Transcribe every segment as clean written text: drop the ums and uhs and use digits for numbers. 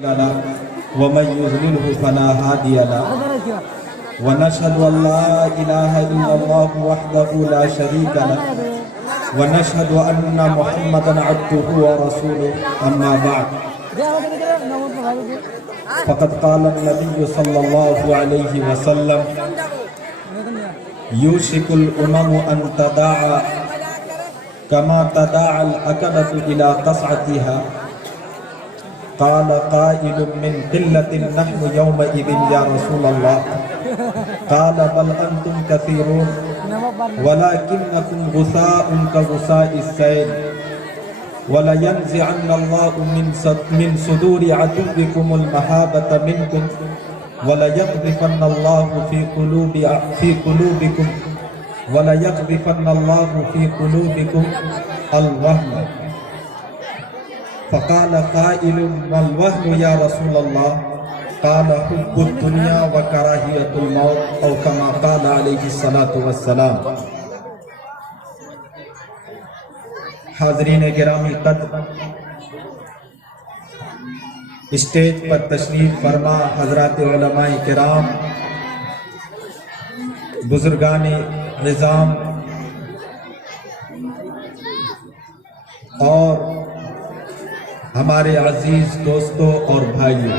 له ومن يضلله فلا هادي له ونشهد أن لا إله إلا الله وحده لا شريك له ونشهد أن محمدا عبده ورسوله أما بعد فقد قال النبي صلى الله عليه وسلم يوشك الأمم أن تداعى كما تداعى الأكلة إلى قصعتها قال قائل من قلة نحن يومئذ يا رسول الله قال بل أنتم كثيرون ولكنكم غثاء كغثاء السيل ولينزعن الله من صدور عدوكم المهابة منكم وليقذفن الله في قلوبكم وليقذفن الله في قلوبكم الوهن فقال قائل ما الوهن يا رسول الله قال حب الدنيا وكراهية الموت أو كما قال عليه الصلاة والسلام. حاضرین گرامی قدر، اسٹیج پر تشریف فرما حضرات علماء کرام، بزرگان نظام اور ہمارے عزیز دوستوں اور بھائیوں،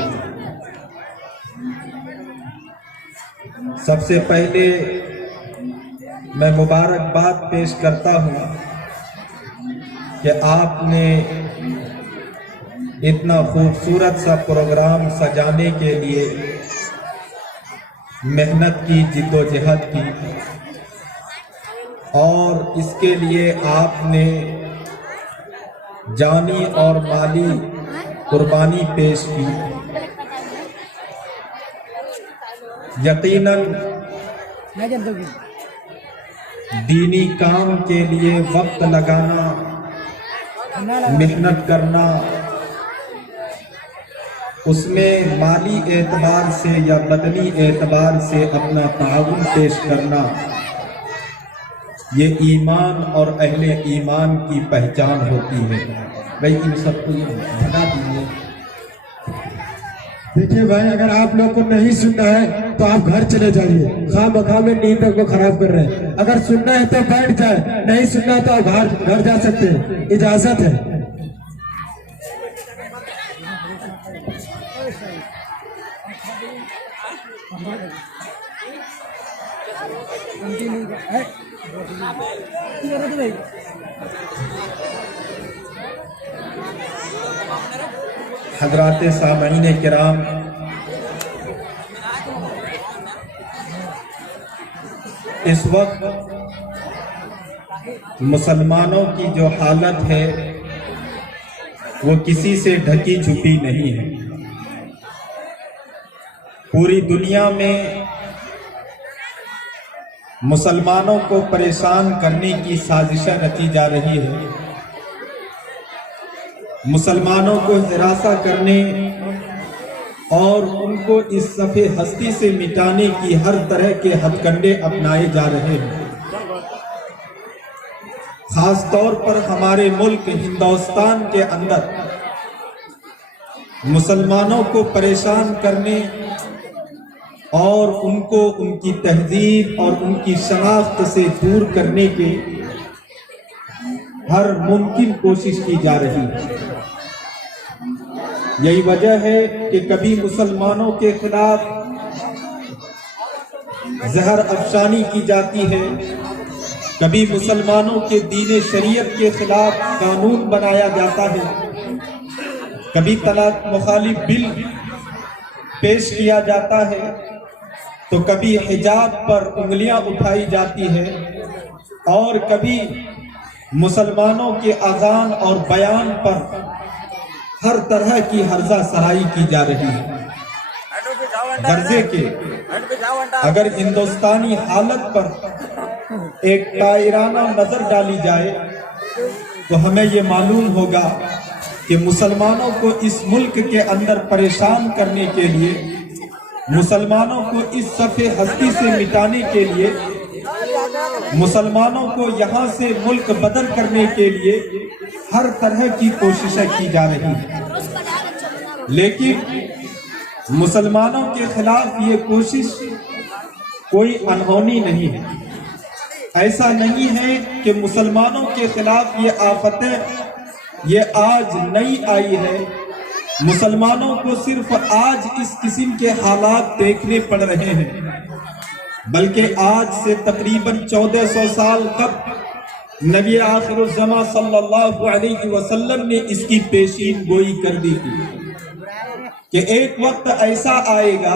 سب سے پہلے میں مبارکباد پیش کرتا ہوں کہ آپ نے اتنا خوبصورت سا پروگرام سجانے کے لیے محنت کی، جد و جہد کی، اور اس کے لیے آپ نے جانی اور مالی قربانی پیش کی. یقیناً دینی کام کے لیے وقت لگانا، محنت کرنا، اس میں مالی اعتبار سے یا بدنی اعتبار سے اپنا تعاون پیش کرنا، یہ ایمان اور اہل ایمان کی پہچان ہوتی ہے. بھائی ان سب کو یہ بتا دیجیے. دیکھیے بھائی، اگر آپ لوگ کو نہیں سننا ہے تو آپ گھر چلے جائیے، خواہ مخواہ میں نیند کو خراب کر رہے ہیں. اگر سننا ہے تو بیٹھ جائے، نہیں سننا ہے تو آپ گھر جا سکتے ہیں، اجازت ہے. حضرات سامعین کرام، اس وقت مسلمانوں کی جو حالت ہے وہ کسی سے ڈھکی چھپی نہیں ہے. پوری دنیا میں مسلمانوں کو پریشان کرنے کی سازشیں رچی جا رہی ہے، مسلمانوں کو ہراساں کرنے اور ان کو اس صفحے ہستی سے مٹانے کی ہر طرح کے ہتھ کنڈے اپنائے جا رہے ہیں. خاص طور پر ہمارے ملک ہندوستان کے اندر مسلمانوں کو پریشان کرنے اور ان کو ان کی تہذیب اور ان کی شناخت سے دور کرنے کے ہر ممکن کوشش کی جا رہی ہے. یہی وجہ ہے کہ کبھی مسلمانوں کے خلاف زہر افشانی کی جاتی ہے، کبھی مسلمانوں کے دین شریعت کے خلاف قانون بنایا جاتا ہے، کبھی طلاق مخالف بل پیش کیا جاتا ہے، تو کبھی حجاب پر انگلیاں اٹھائی جاتی ہے، اور کبھی مسلمانوں کے اذان اور بیان پر ہر طرح کی ہرزہ سرائی کی جا رہی ہے. غرضے کہ اگر ہندوستانی حالت پر ایک طائرانہ نظر ڈالی جائے تو ہمیں یہ معلوم ہوگا کہ مسلمانوں کو اس ملک کے اندر پریشان کرنے کے لیے، مسلمانوں کو اس صفحے ہستی سے مٹانے کے لیے، مسلمانوں کو یہاں سے ملک بدر کرنے کے لیے ہر طرح کی کوششیں کی جا رہی ہیں. لیکن مسلمانوں کے خلاف یہ کوشش کوئی انہونی نہیں ہے۔ ایسا نہیں ہے کہ مسلمانوں کے خلاف یہ آفتیں یہ آج نئی آئی ہے، مسلمانوں کو صرف آج اس قسم کے حالات دیکھنے پڑ رہے ہیں، بلکہ آج سے تقریباً 1400 سال قبل نبی آخر الزماں صلی اللہ علیہ وسلم نے اس کی پیشین گوئی کر دی تھی کہ ایک وقت ایسا آئے گا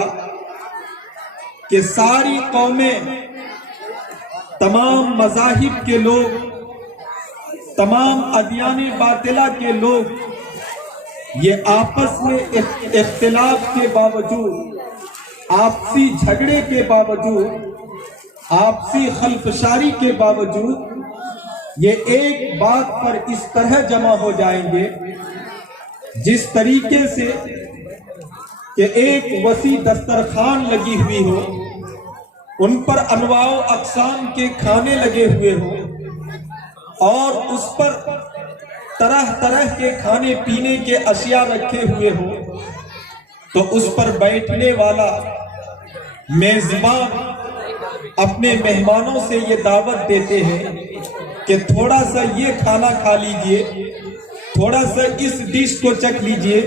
کہ ساری قومیں، تمام مذاہب کے لوگ، تمام ادیان باطلہ کے لوگ یہ آپس میں اختلاف کے باوجود، آپسی جھگڑے کے باوجود، آپسی خلفشاری کے باوجود یہ ایک بات پر اس طرح جمع ہو جائیں گے جس طریقے سے کہ ایک وسیع دسترخوان لگی ہوئی ہو، ان پر انواع و اقسام کے کھانے لگے ہوئے ہوں اور اس پر طرح طرح کے کھانے پینے کے اشیاء رکھے ہوئے ہوں، تو اس پر بیٹھنے والا میزبان اپنے مہمانوں سے یہ دعوت دیتے ہیں کہ تھوڑا سا یہ کھانا کھا لیجئے، تھوڑا سا اس ڈش کو چکھ لیجئے،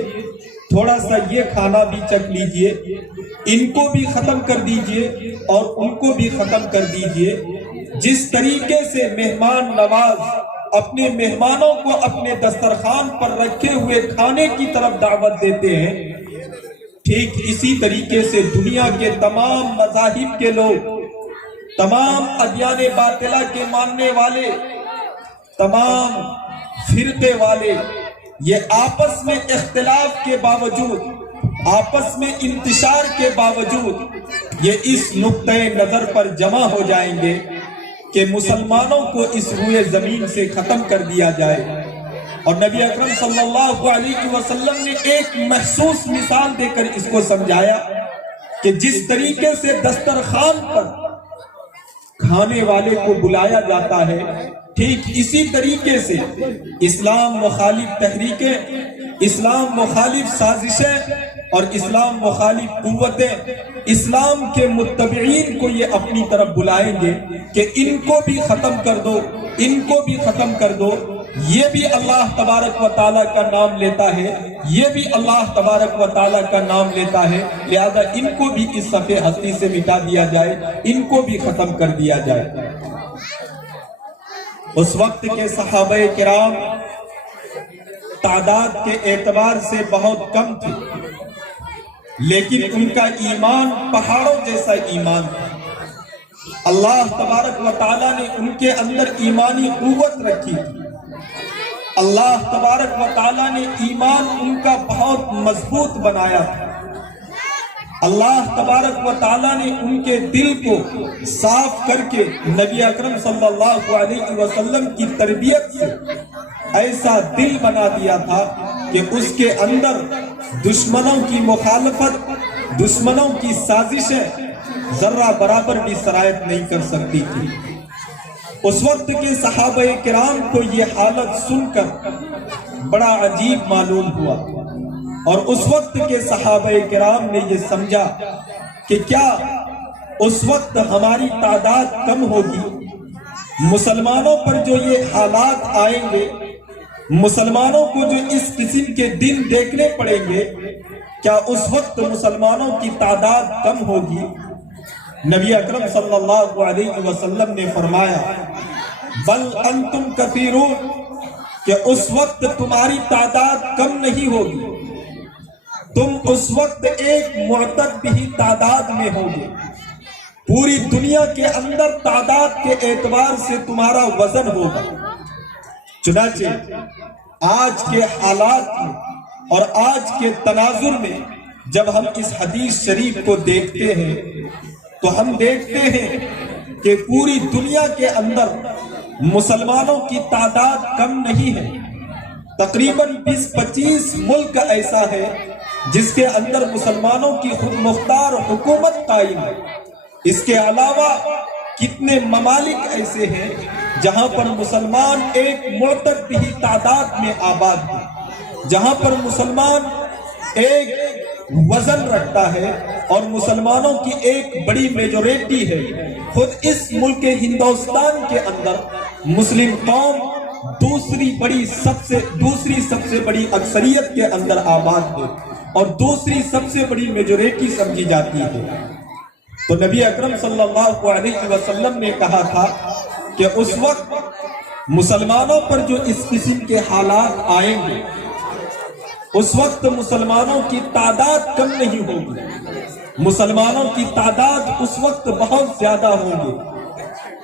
تھوڑا سا یہ کھانا بھی چکھ لیجئے، ان کو بھی ختم کر دیجئے اور ان کو بھی ختم کر دیجئے۔ جس طریقے سے مہمان نواز اپنے مہمانوں کو اپنے دسترخوان پر رکھے ہوئے کھانے کی طرف دعوت دیتے ہیں، ٹھیک اسی طریقے سے دنیا کے تمام مذاہب کے لوگ، تمام ادیان باطلہ کے ماننے والے، تمام فرقے والے یہ آپس میں اختلاف کے باوجود، آپس میں انتشار کے باوجود یہ اس نقطۂ نظر پر جمع ہو جائیں گے کہ مسلمانوں کو اس روئے زمین سے ختم کر دیا جائے۔ اور نبی اکرم صلی اللہ علیہ وسلم نے ایک محسوس مثال دے کر اس کو سمجھایا کہ جس طریقے سے دسترخوان پر کھانے والے کو بلایا جاتا ہے، ٹھیک اسی طریقے سے اسلام مخالف تحریکیں، اسلام مخالف سازشیں اور اسلام مخالف قوتیں اسلام کے متبعین کو یہ اپنی طرف بلائیں گے کہ ان کو بھی ختم کر دو، ان کو بھی ختم کر دو۔ یہ بھی اللہ تبارک و تعالیٰ کا نام لیتا ہے، یہ بھی اللہ تبارک و تعالیٰ کا نام لیتا ہے، لہذا ان کو بھی اس صفحے ہستی سے مٹا دیا جائے، ان کو بھی ختم کر دیا جائے۔ اس وقت کے صحابہ کرام تعداد کے اعتبار سے بہت کم تھے، لیکن ان کا ایمان پہاڑوں جیسا ایمان تھا۔ اللہ تبارک و تعالیٰ نے ان کے اندر ایمانی قوت رکھی تھی، اللہ تبارک و تعالیٰ نے ایمان ان کا بہت مضبوط بنایا تھا، اللہ تبارک و تعالیٰ نے ان کے دل کو صاف کر کے نبی اکرم صلی اللہ علیہ وسلم کی تربیت سے ایسا دل بنا دیا تھا کہ اس کے اندر دشمنوں کی مخالفت، دشمنوں کی سازشیں ذرہ برابر بھی سرایت نہیں کر سکتی تھی۔ اس وقت کے صحابہ کرام کو یہ حالت سن کر بڑا عجیب معلوم ہوا، اور اس وقت کے صحابہ کرام نے یہ سمجھا کہ کیا اس وقت ہماری تعداد کم ہوگی، مسلمانوں پر جو یہ حالات آئیں گے، مسلمانوں کو جو اس قسم کے دن دیکھنے پڑیں گے، کیا اس وقت مسلمانوں کی تعداد کم ہوگی؟ نبی اکرم صلی اللہ علیہ وسلم نے فرمایا بل انتم کثیرون، کہ اس وقت تمہاری تعداد کم نہیں ہوگی، تم اس وقت ایک معتد بھی تعداد میں ہوگے، پوری دنیا کے اندر تعداد کے اعتبار سے تمہارا وزن ہوگا۔ چنانچہ آج کے حالات میں اور آج کے تناظر میں جب ہم اس حدیث شریف کو دیکھتے ہیں تو ہم دیکھتے ہیں کہ پوری دنیا کے اندر مسلمانوں کی تعداد کم نہیں ہے، تقریباً 20-25 ملک ایسا ہے جس کے اندر مسلمانوں کی خود مختار حکومت قائم ہے۔ اس کے علاوہ کتنے ممالک ایسے ہیں جہاں پر مسلمان ایک معتد بھی تعداد میں آباد ہیں، جہاں پر مسلمان ایک وزن رکھتا ہے اور مسلمانوں کی ایک بڑی میجورٹی ہے. خود اس ملک ہندوستان کے اندر مسلم قوم دوسری سب سے بڑی اکثریت کے اندر آباد ہے اور دوسری سب سے بڑی میجورٹی سمجھی جاتی ہے. تو نبی اکرم صلی اللہ علیہ وسلم نے کہا تھا کہ اس وقت مسلمانوں پر جو اس قسم کے حالات آئیں گے اس وقت مسلمانوں کی تعداد کم نہیں ہوگی, مسلمانوں کی تعداد اس وقت بہت زیادہ ہوگی,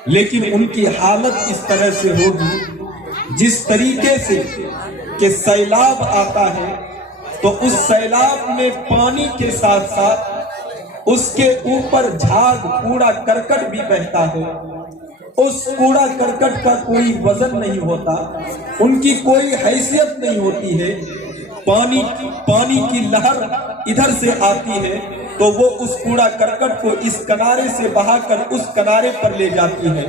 لیکن ان کی حالت اس طرح سے ہوگی جس طریقے سے کہ سیلاب آتا ہے تو اس سیلاب میں پانی کے ساتھ ساتھ اس کے اوپر جھاگ کوڑا کرکٹ بھی بہتا ہے. اس کوڑا کرکٹ کا کوئی وزن نہیں ہوتا, ان کی کوئی حیثیت نہیں ہوتی ہے. پانی کی لہر ادھر سے آتی ہے تو وہ اس کوڑا کرکٹ کو اس کنارے سے بہا کر اس کنارے پر لے جاتی ہے.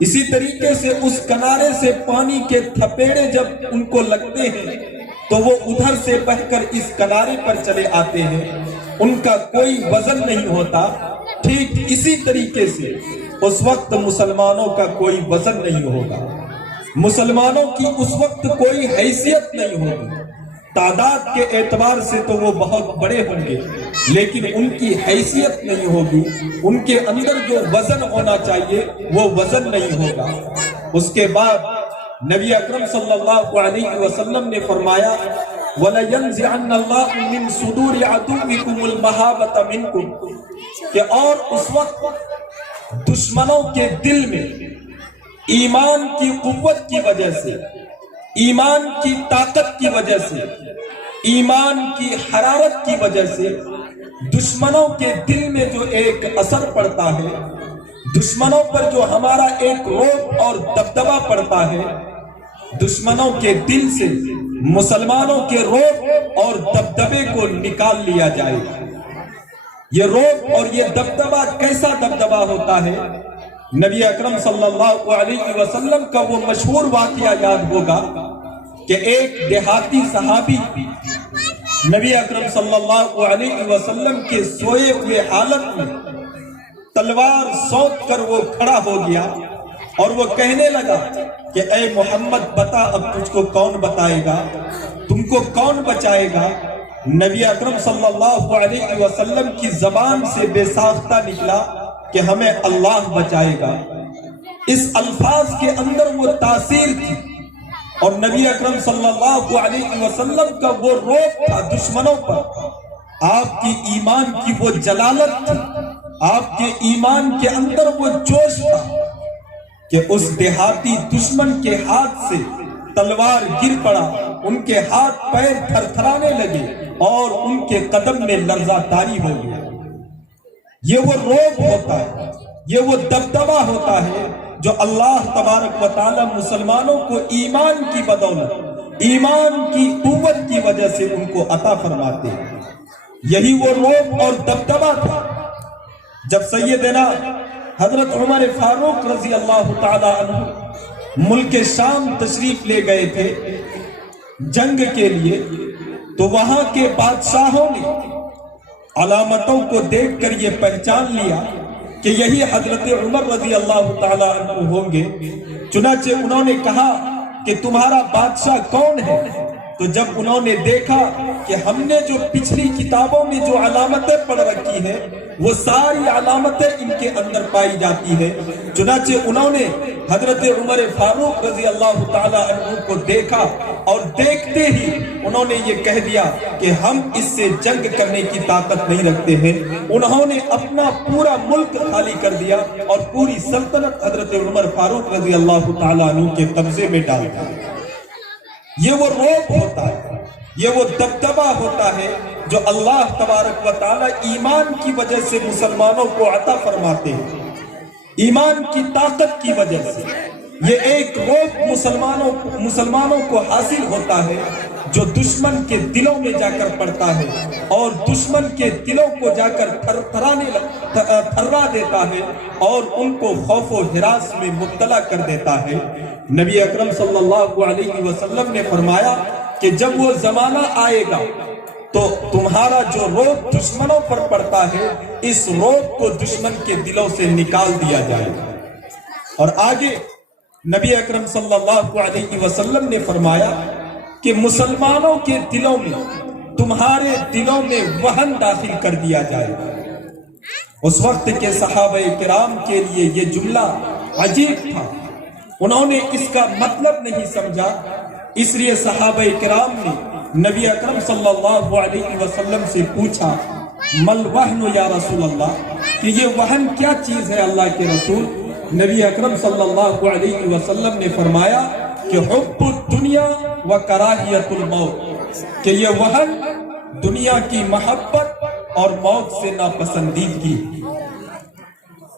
اسی طریقے سے اس کنارے سے پانی کے تھپیڑے جب ان کو لگتے ہیں تو وہ ادھر سے بہ کر اس کنارے پر چلے آتے ہیں, ان کا کوئی وزن نہیں ہوتا. ٹھیک اسی طریقے سے اس وقت مسلمانوں کا کوئی وزن نہیں ہوگا, مسلمانوں کی اس وقت کوئی حیثیت نہیں ہوگی. تعداد کے اعتبار سے تو وہ بہت بڑے ہوں گے لیکن ان کی حیثیت نہیں ہوگی, ان کے اندر جو وزن ہونا چاہیے وہ وزن نہیں ہوگا. اس کے بعد نبی اکرم صلی اللہ علیہ وسلم نے فرمایا وَلَيَنْزِعَنَّ اللَّهُ مِنْ صُدُورِ عَدُوِّكُمُ الْمَحَابَةَ مِنْكُمْ کہ اور اس وقت دشمنوں کے دل میں ایمان کی قوت کی وجہ سے, ایمان کی طاقت کی وجہ سے, ایمان کی حرارت کی وجہ سے دشمنوں کے دل میں جو ایک اثر پڑتا ہے, دشمنوں پر جو ہمارا ایک رعب اور دبدبہ پڑتا ہے, دشمنوں کے دل سے مسلمانوں کے رعب اور دبدبے کو نکال لیا جائے. یہ رعب اور یہ دبدبہ کیسا دبدبہ ہوتا ہے؟ نبی اکرم صلی اللہ علیہ وسلم کا وہ مشہور واقعہ یاد ہوگا کہ ایک دیہاتی صحابی نبی اکرم صلی اللہ علیہ وسلم کے سوئے ہوئے حالت میں تلوار سونت کر وہ کھڑا ہو گیا اور وہ کہنے لگا کہ اے محمد بتا اب تجھ کو کون بتائے گا, تم کو کون بچائے گا؟ نبی اکرم صلی اللہ علیہ وسلم کی زبان سے بے ساختہ نکلا کہ ہمیں اللہ بچائے گا. اس الفاظ کے اندر وہ تاثیر تھی اور نبی اکرم صلی اللہ علیہ وسلم کا وہ رعب تھا دشمنوں پر. آپ کی ایمان کی وہ جلالت تھی, آپ کے ایمان کے اندر وہ جوش تھا کہ اس دیہاتی دشمن کے ہاتھ سے تلوار گر پڑا, ان کے ہاتھ پیر تھر تھرانے لگے اور ان کے قدم میں لرزہ طاری ہو گیا. یہ وہ رعب ہوتا ہے, یہ وہ دبدبہ ہوتا ہے جو اللہ تبارک و تعالی مسلمانوں کو ایمان کی بدولت, ایمان کی قوت کی وجہ سے ان کو عطا فرماتے ہیں. یہی وہ رعب اور دبدبہ تھا جب سیدنا حضرت عمر فاروق رضی اللہ تعالی عنہ ملک شام تشریف لے گئے تھے جنگ کے لیے, تو وہاں کے بادشاہوں نے علامتوں کو دیکھ کر یہ پہچان لیا کہ یہی حضرت عمر رضی اللہ تعالی عنہ ہوں گے. چنانچہ انہوں نے کہا کہ تمہارا بادشاہ کون ہے؟ تو جب انہوں نے دیکھا کہ ہم نے جو پچھلی کتابوں میں جو علامتیں پڑھ رکھی ہیں وہ ساری علامتیں ان کے اندر پائی جاتی ہیں, چنانچہ انہوں نے حضرت عمر فاروق رضی اللہ تعالی عنہ کو دیکھا اور دیکھتے ہی انہوں نے یہ کہہ دیا کہ ہم اس سے جنگ کرنے کی طاقت نہیں رکھتے ہیں. انہوں نے اپنا پورا ملک خالی کر دیا اور پوری سلطنت حضرت عمر فاروق رضی اللہ تعالی عنہ کے قبضے میں ڈال دیا. یہ وہ رعب ہوتا ہے, یہ وہ دبدبہ ہوتا ہے جو اللہ تبارک و تعالی ایمان کی وجہ سے مسلمانوں کو عطا فرماتے ہیں, ایمان کی طاقت کی وجہ سے. یہ ایک رعب مسلمانوں کو حاصل ہوتا ہے جو دشمن کے دلوں میں جا کر پڑتا ہے اور دشمن کے دلوں کو جا کر تھرا دیتا ہے اور ان کو خوف و ہراس میں مبتلا کر دیتا ہے. نبی اکرم صلی اللہ علیہ وسلم نے فرمایا کہ جب وہ زمانہ آئے گا تو تمہارا جو روب دشمنوں پر پڑتا ہے اس روب کو دشمن کے دلوں سے نکال دیا جائے گا۔ اور آگے نبی اکرم صلی اللہ علیہ وسلم نے فرمایا کہ مسلمانوں کے دلوں میں تمہارے دلوں میں وہن داخل کر دیا جائے گا۔ اس وقت کے صحابہ کرام کے لیے یہ جملہ عجیب تھا، انہوں نے اس کا مطلب نہیں سمجھا، اس لیے صحابہ کرام نے نبی اکرم صلی اللہ علیہ وسلم سے پوچھا مل وہن یا رسول اللہ، کہ یہ وہن کیا چیز ہے اللہ کے رسول؟ نبی اکرم صلی اللہ علیہ وسلم نے فرمایا کہ حب الدنیا و کراہیت الموت، کہ یہ وہن دنیا کی محبت اور موت سے ناپسندیدگی،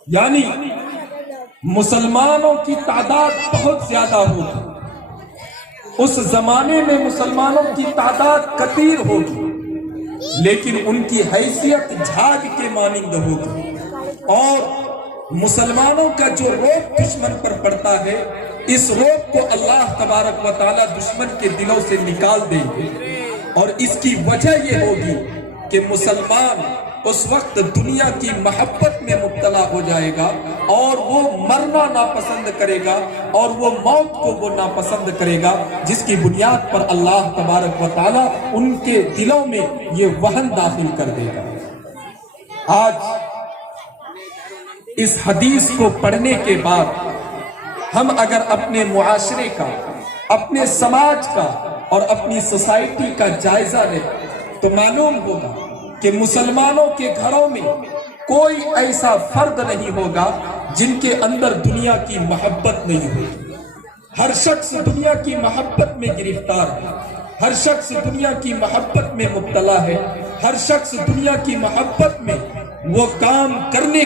یعنی مسلمانوں کی تعداد بہت زیادہ ہوگی، اس زمانے میں مسلمانوں کی تعداد کثیر ہوگی، لیکن ان کی حیثیت جھاگ کے مانند ہوگی، اور مسلمانوں کا جو روب دشمن پر پڑتا ہے اس روب کو اللہ تبارک و تعالی دشمن کے دلوں سے نکال دیں گے، اور اس کی وجہ یہ ہوگی کہ مسلمان اس وقت دنیا کی محبت میں مبتلا ہو جائے گا اور وہ مرنا ناپسند کرے گا اور وہ موت کو وہ ناپسند کرے گا، جس کی بنیاد پر اللہ تبارک و تعالی ان کے دلوں میں یہ وہن داخل کر دے گا۔ آج اس حدیث کو پڑھنے کے بعد ہم اگر اپنے معاشرے کا، اپنے سماج کا اور اپنی سوسائٹی کا جائزہ لیں تو معلوم ہوگا کہ مسلمانوں کے گھروں میں کوئی ایسا فرد نہیں ہوگا جن کے اندر دنیا کی محبت نہیں ہوگی۔ ہر شخص دنیا کی محبت میں گرفتار ہے، ہر شخص دنیا کی محبت میں مبتلا ہے، ہر شخص دنیا کی محبت میں وہ کام کرنے